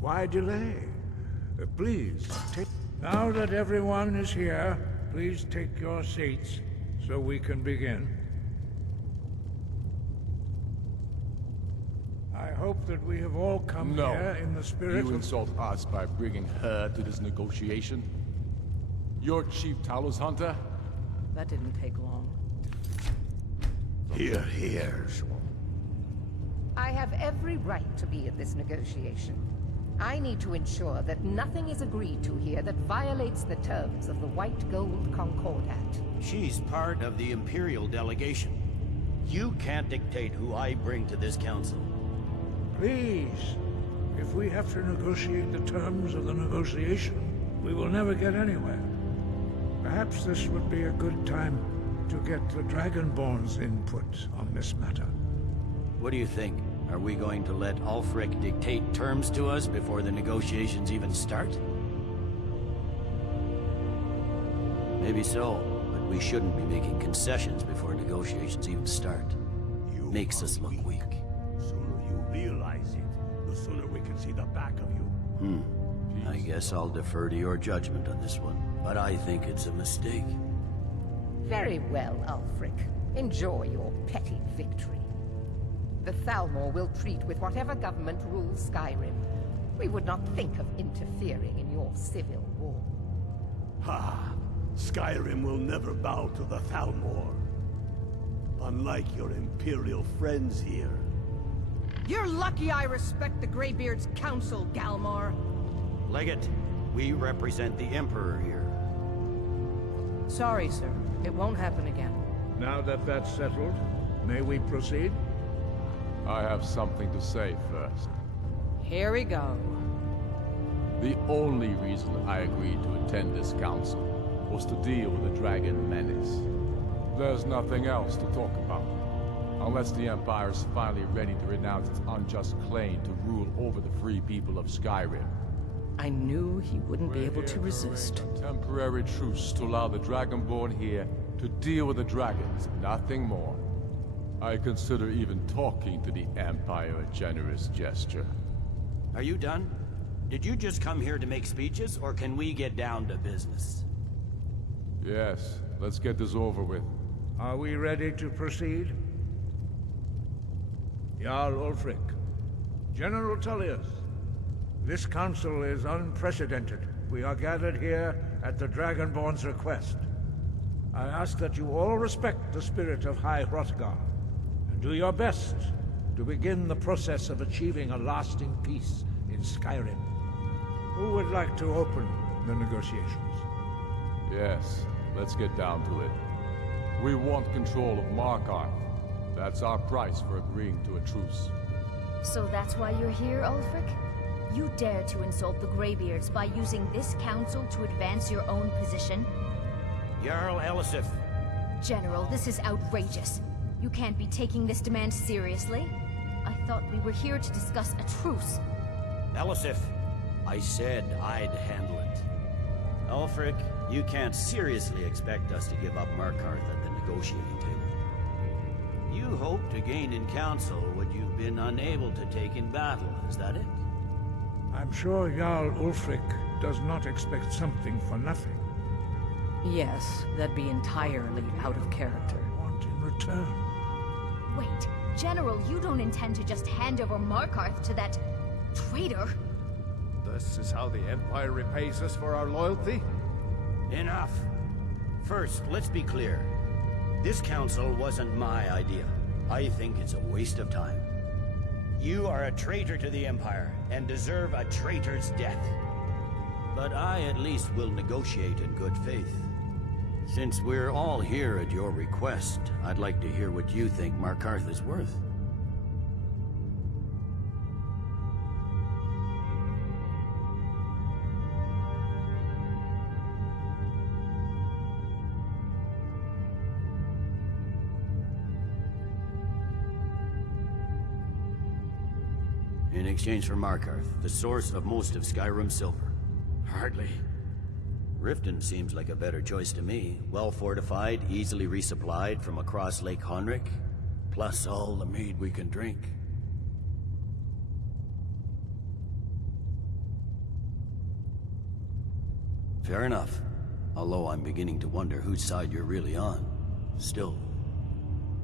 Why delay? Please, take... Now that everyone is here, please take your seats so we can begin. I hope that we have all come here in the spirit You of... insult us by bringing her to this negotiation? You're Chief Talos Hunter? That didn't take long. Here. I have every right to be in this negotiation. I need to ensure that nothing is agreed to here that violates the terms of the White Gold Concordat. She's part of the Imperial delegation. You can't dictate who I bring to this council. Please, if we have to negotiate the terms of the negotiation, we will never get anywhere. Perhaps this would be a good time to get the Dragonborn's input on this matter. What do you think? Are we going to let Ulfric dictate terms to us before the negotiations even start? Maybe so, but we shouldn't be making concessions before negotiations even start. Makes us look weak. Sooner you realize it, the sooner we can see the back of you. I guess I'll defer to your judgment on this one, but I think it's a mistake. Very well, Ulfric. Enjoy your petty victory. The Thalmor will treat with whatever government rules Skyrim. We would not think of interfering in your civil war. Ha! Skyrim will never bow to the Thalmor. Unlike your Imperial friends here. You're lucky I respect the Greybeard's counsel, Galmar. Legate, we represent the Emperor here. Sorry, sir. It won't happen again. Now that that's settled, may we proceed? I have something to say first. Here we go. The only reason I agreed to attend this council was to deal with the dragon menace. There's nothing else to talk about. Unless the Empire is finally ready to renounce its unjust claim to rule over the free people of Skyrim. I knew he wouldn't be able to resist. A temporary truce to allow the Dragonborn here to deal with the dragons, nothing more. I consider even talking to the Empire a generous gesture. Are you done? Did you just come here to make speeches, or can we get down to business? Yes, let's get this over with. Are we ready to proceed? Jarl Ulfric, General Tullius, this council is unprecedented. We are gathered here at the Dragonborn's request. I ask that you all respect the spirit of High Hrothgar, and do your best to begin the process of achieving a lasting peace in Skyrim. Who would like to open the negotiations? Yes, let's get down to it. We want control of Markarth. That's our price for agreeing to a truce. So that's why you're here, Ulfric? You dare to insult the Greybeards by using this council to advance your own position? Jarl Elisif. General, this is outrageous. You can't be taking this demand seriously. I thought we were here to discuss a truce. Elisif, I said I'd handle it. Ulfric, you can't seriously expect us to give up Markarth at the negotiating table. You hope to gain in council what you've been unable to take in battle, is that it? I'm sure Jarl Ulfric does not expect something for nothing. Yes, that'd be entirely out of character. Want in return. Wait, General, you don't intend to just hand over Markarth to that traitor? This is how the Empire repays us for our loyalty? Enough. First, let's be clear. This council wasn't my idea. I think it's a waste of time. You are a traitor to the Empire, and deserve a traitor's death. But I at least will negotiate in good faith. Since we're all here at your request, I'd like to hear what you think Markarth is worth. In exchange for Markarth, the source of most of Skyrim's silver. Hardly. Riften seems like a better choice to me. Well fortified, easily resupplied from across Lake Honric, plus all the mead we can drink. Fair enough. Although I'm beginning to wonder whose side you're really on. Still,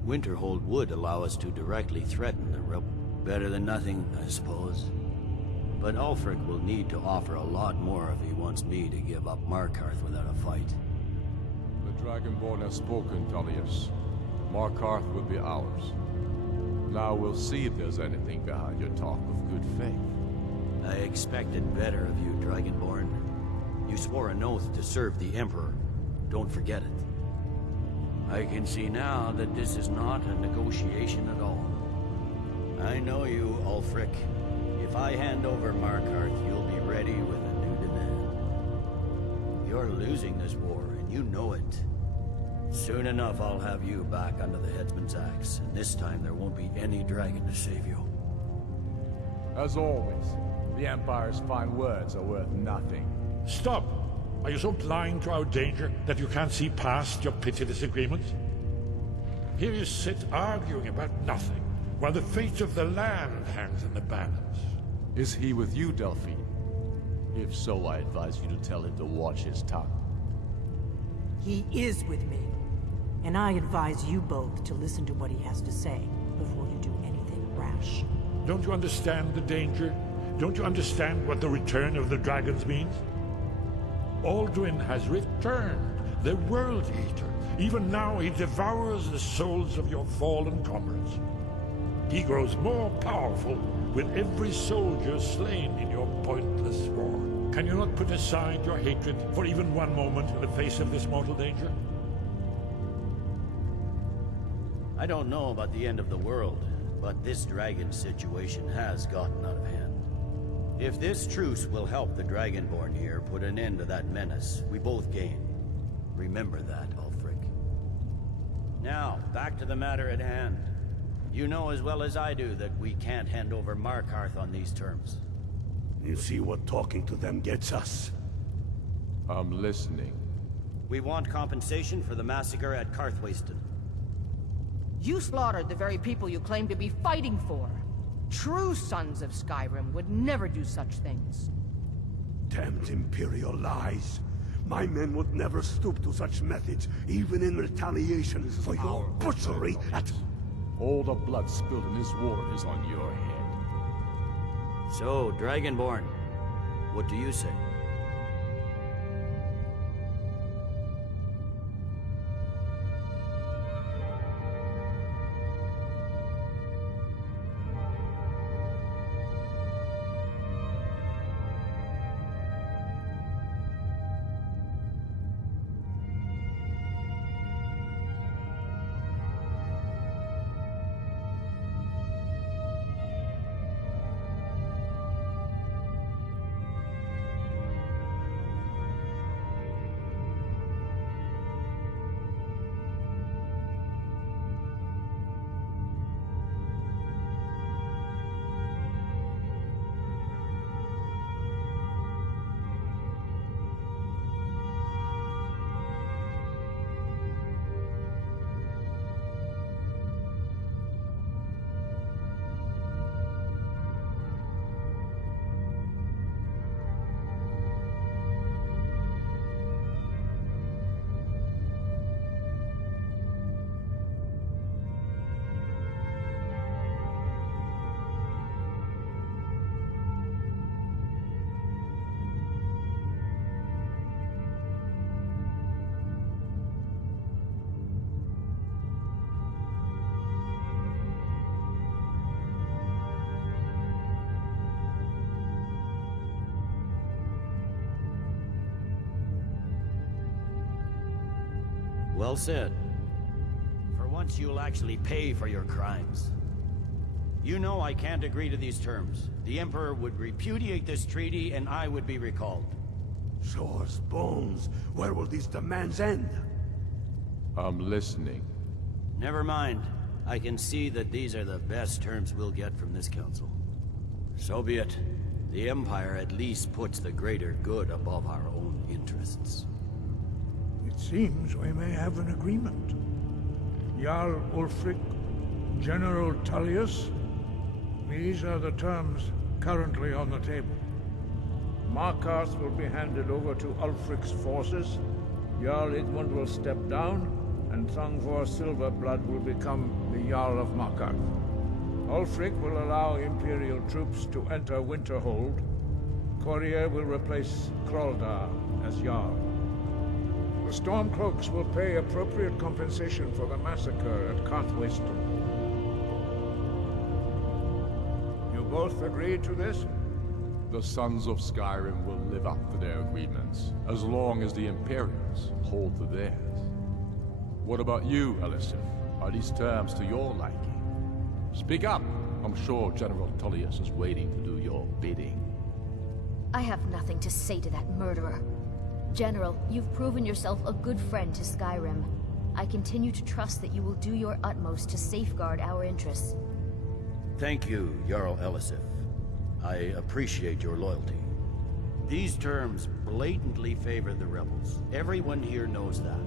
Winterhold would allow us to directly threaten the better than nothing, I suppose. But Ulfric will need to offer a lot more if he wants me to give up Markarth without a fight. The Dragonborn has spoken, Tullius. Markarth will be ours. Now we'll see if there's anything behind your talk of good faith. I expected better of you, Dragonborn. You swore an oath to serve the Emperor. Don't forget it. I can see now that this is not a negotiation at all. I know you, Ulfric. If I hand over Markarth, you'll be ready with a new demand. You're losing this war, and you know it. Soon enough, I'll have you back under the headsman's axe, and this time there won't be any dragon to save you. As always, the Empire's fine words are worth nothing. Stop! Are you so blind to our danger that you can't see past your petty disagreements? Here you sit arguing about nothing, while the fate of the land hangs in the balance. Is he with you, Delphine? If so, I advise you to tell him to watch his tongue. He is with me, and I advise you both to listen to what he has to say before you do anything rash. Don't you understand the danger? Don't you understand what the return of the dragons means? Alduin has returned, the World Eater. Even now he devours the souls of your fallen comrades. He grows more powerful with every soldier slain in your pointless war. Can you not put aside your hatred for even one moment in the face of this mortal danger? I don't know about the end of the world, but this dragon situation has gotten out of hand. If this truce will help the Dragonborn here put an end to that menace, we both gain. Remember that, Ulfric. Now, back to the matter at hand. You know as well as I do that we can't hand over Markarth on these terms. You see what talking to them gets us? I'm listening. We want compensation for the massacre at Karthwasten. You slaughtered the very people you claim to be fighting for. True sons of Skyrim would never do such things. Damned Imperial lies. My men would never stoop to such methods, even in retaliation for your butchery at... All the blood spilled in this war is on your head. So, Dragonborn, what do you say? Well said. For once you'll actually pay for your crimes. You know I can't agree to these terms. The Emperor would repudiate this treaty and I would be recalled. Shores, bones, where will these demands end? I'm listening. Never mind. I can see that these are the best terms we'll get from this council. So be it. The Empire at least puts the greater good above our own interests. It seems we may have an agreement. Jarl Ulfric, General Tullius, these are the terms currently on the table. Markarth will be handed over to Ulfric's forces, Jarl Igmund will step down, and Thongvor Silverblood will become the Jarl of Markarth. Ulfric will allow Imperial troops to enter Winterhold. Courier will replace Kraldar as Jarl. The Stormcloaks will pay appropriate compensation for the massacre at Karthwasten. You both agreed to this? The Sons of Skyrim will live up to their agreements, as long as the Imperials hold to theirs. What about you, Elisif? Are these terms to your liking? Speak up! I'm sure General Tullius is waiting to do your bidding. I have nothing to say to that murderer. General, you've proven yourself a good friend to Skyrim. I continue to trust that you will do your utmost to safeguard our interests. Thank you, Jarl Elisif. I appreciate your loyalty. These terms blatantly favor the rebels. Everyone here knows that.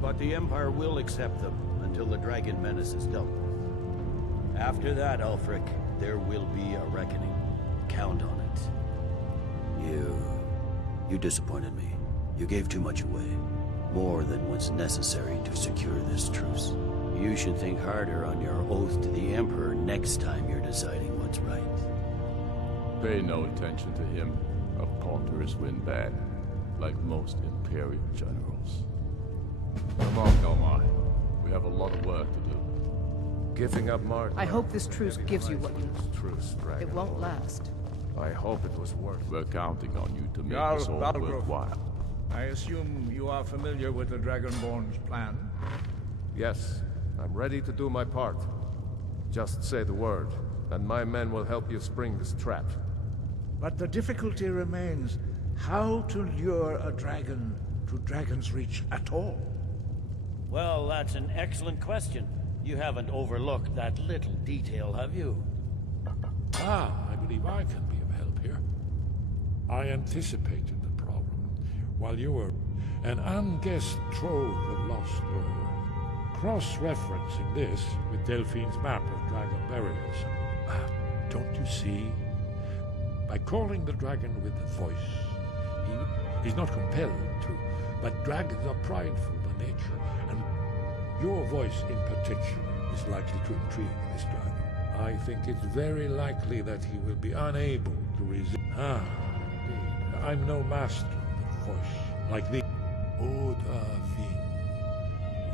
But the Empire will accept them until the Dragon Menace is dealt with. After that, Ulfric, there will be a reckoning. Count on it. You disappointed me. You gave too much away. More than was necessary to secure this truce. You should think harder on your oath to the Emperor next time you're deciding what's right. Pay no attention to him. A Ponderous Windbag, like most Imperial generals. Come on, Nomai. We have a lot of work to do. Giving up Martin. I hope this truce gives you what you want. Truce, Dragon. It won't last. I hope it was worth it. We're counting on you to make Jarl this all Balgruuf. worthwhile. I assume you are familiar with the Dragonborn's plan? Yes, I'm ready to do my part. Just say the word, and my men will help you spring this trap. But the difficulty remains how to lure a dragon to Dragon's Reach at all. Well, that's an excellent question. You haven't overlooked that little detail, have you? Ah, I believe I can be of help here. I anticipated the problem while you were an unguessed trove of lost lore. Cross-referencing this with Delphine's map of dragon burials. Don't you see? By calling the dragon with the voice, he's not compelled to, but dragons are prideful by nature, and your voice in particular is likely to intrigue this dragon. I think it's very likely that he will be unable to resist. Ah, indeed. I'm no master of the voice, like the Odahvin,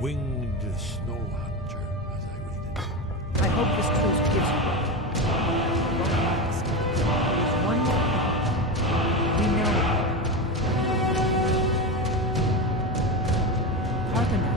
winged snow hunter, as I read it. I hope this truce gives you what it won't last. There's one more thing. We know. Hearken now.